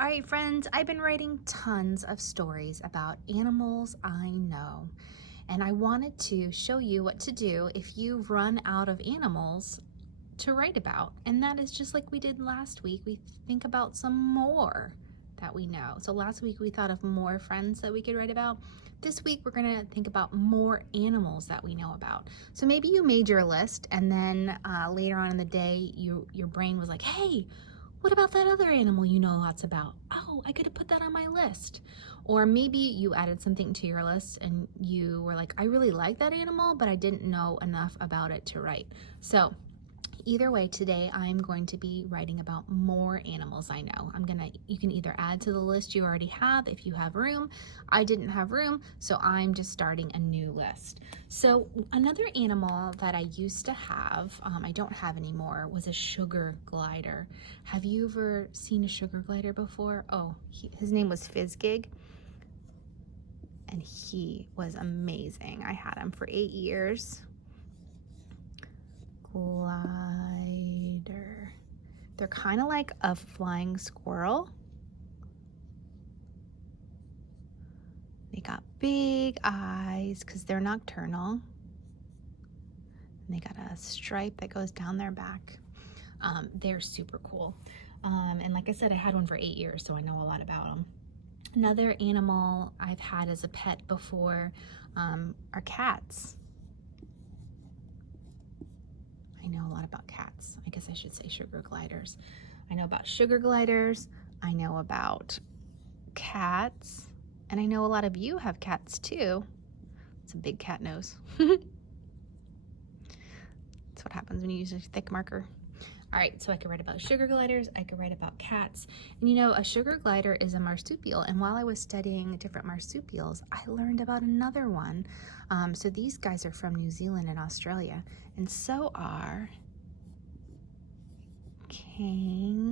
All right, friends, I've been writing tons of stories about animals I know, and I wanted to show you what to do if you run out of animals to write about. And that is just like we did last week. We think about some more that we know. So last week we thought of more friends that we could write about. This week we're gonna think about more animals that we know about. So maybe you made your list and then later on in the day your brain was like, hey, what about that other animal you know lots about? Oh, I gotta put that on my list. Or maybe you added something to your list and you were like, I really like that animal, but I didn't know enough about it to write. So either way, today I'm going to be writing about more animals I know. You can either add to the list you already have if you have room. I didn't have room, so I'm just starting a new list. So another animal that I used to have, I don't have anymore, was a sugar glider. Have you ever seen a sugar glider before? Oh, his name was Fizzgig, and he was amazing. I had him for 8 years. Glider. They're kind of like a flying squirrel. They got big eyes because they're nocturnal. And they got a stripe that goes down their back. They're super cool. And like I said, I had one for 8 years, so I know a lot about them. Another animal I've had as a pet before are cats. I know a lot about cats. I guess I should say sugar gliders. I know about sugar gliders. I know about cats. And I know a lot of you have cats too. It's a big cat nose. That's what happens when you use a thick marker. All right, so I could write about sugar gliders, I could write about cats. And you know, a sugar glider is a marsupial, and while I was studying different marsupials, I learned about another one. So these guys are from New Zealand and Australia, and so are kangaroos.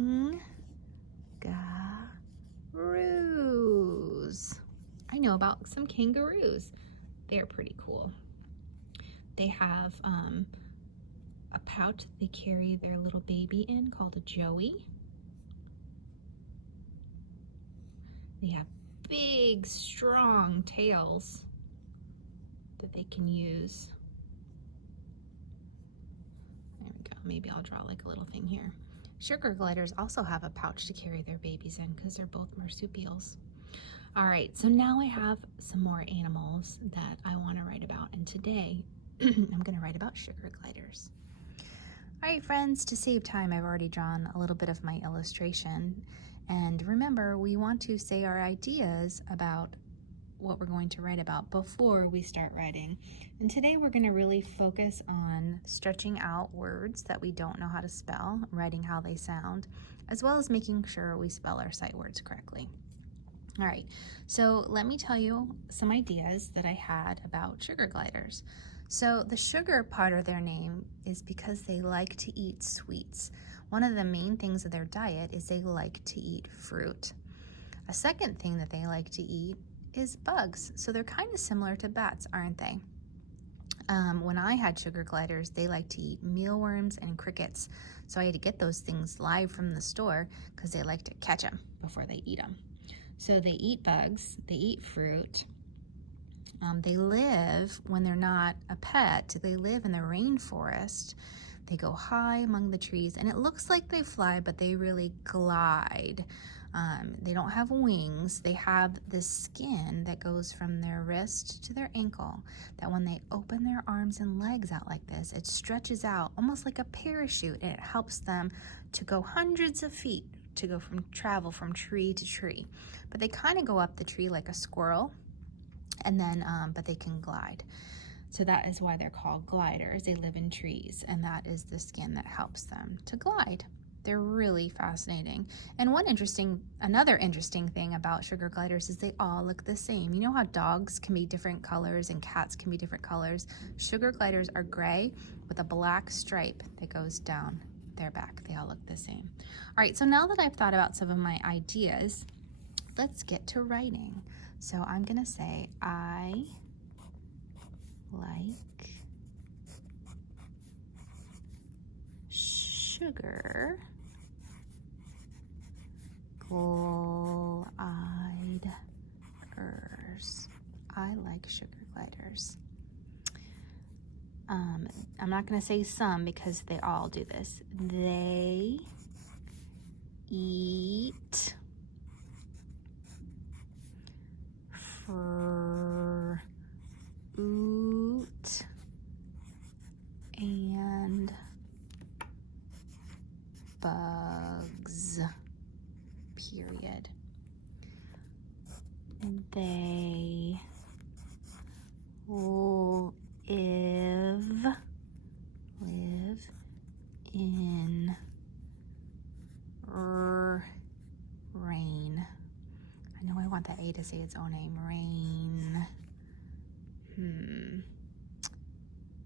I know about some kangaroos. They're pretty cool. They have a pouch they carry their little baby in called a joey. They have big, strong tails that they can use. There we go. Maybe I'll draw like a little thing here. Sugar gliders also have a pouch to carry their babies in because they're both marsupials. All right, so now I have some more animals that I want to write about, and today I'm going to write about sugar gliders. All right, friends, to save time, I've already drawn a little bit of my illustration. And remember, we want to say our ideas about what we're going to write about before we start writing. And today we're going to really focus on stretching out words that we don't know how to spell, writing how they sound, as well as making sure we spell our sight words correctly. All right, so let me tell you some ideas that I had about sugar gliders. So the sugar part of their name is because they like to eat sweets. One of the main things of their diet is they like to eat fruit. A second thing that they like to eat is bugs. So they're kind of similar to bats, aren't they? When I had sugar gliders, they like to eat mealworms and crickets. So I had to get those things live from the store because they like to catch them before they eat them. So they eat bugs, they eat fruit. They live, when they're not a pet, they live in the rainforest. They go high among the trees, and it looks like they fly, but they really glide. They don't have wings. They have this skin that goes from their wrist to their ankle, that when they open their arms and legs out like this, it stretches out almost like a parachute, and it helps them to go hundreds of feet, to travel from tree to tree. But they kind of go up the tree like a squirrel, and then but they can glide. So that is why they're called gliders. They live in trees, and that is the skin that helps them to glide. They're really fascinating. And another interesting thing about sugar gliders is they all look the same. You know how dogs can be different colors and cats can be different colors? Sugar gliders are gray with a black stripe that goes down their back. They all look the same. All right, so now that I've thought about some of my ideas, let's get to writing. So I'm gonna say, I like sugar gliders. like sugar gliders. I'm not going to say some because they all do this. They eat fruit and bugs, period. And they live in rain. I know I want that A to say its own name. Rain.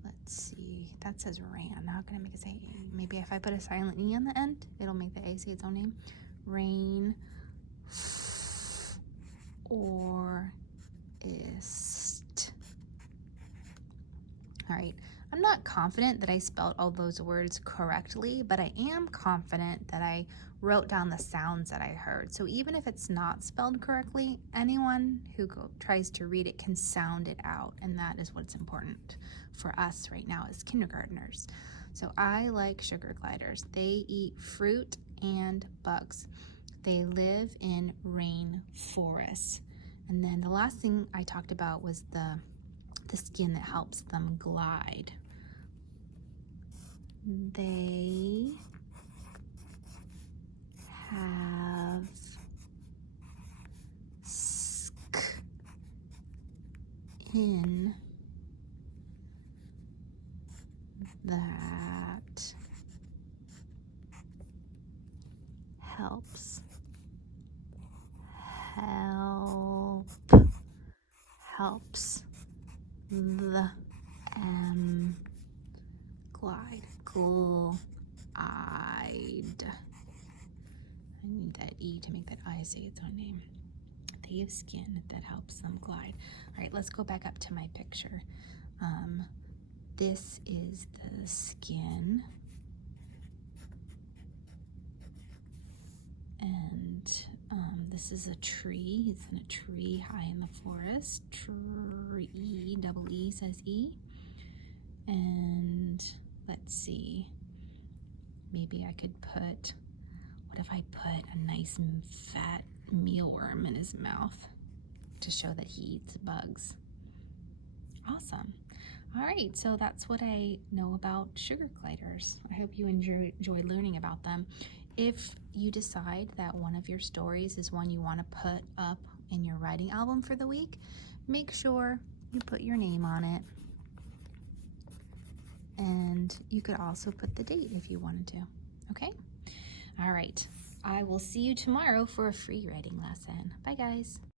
Let's see. That says ran. How can I make it say A? Maybe if I put a silent E on the end, it'll make the A say its own name. Rain. Or ist. All right. I'm not confident that I spelled all those words correctly, but I am confident that I wrote down the sounds that I heard. So even if it's not spelled correctly, anyone who tries to read it can sound it out, and that is what's important for us right now as kindergartners. So I like sugar gliders. They eat fruit and bugs. They live in rainforests. And then the last thing I talked about was the skin that helps them glide. They have skin that helps them glide. I need that E to make that I say its own name. They have skin that helps them glide. All right, let's go back up to my picture. This is the skin. And this is a tree. It's in a tree high in the forest. Tree, double E says E. And let's see. Maybe I could put, what if I put a nice fat mealworm in his mouth to show that he eats bugs? Awesome. All right, so that's what I know about sugar gliders. I hope you enjoy learning about them. If you decide that one of your stories is one you want to put up in your writing album for the week, make sure you put your name on it. And you could also put the date if you wanted to, okay? All right, I will see you tomorrow for a free writing lesson. Bye, guys.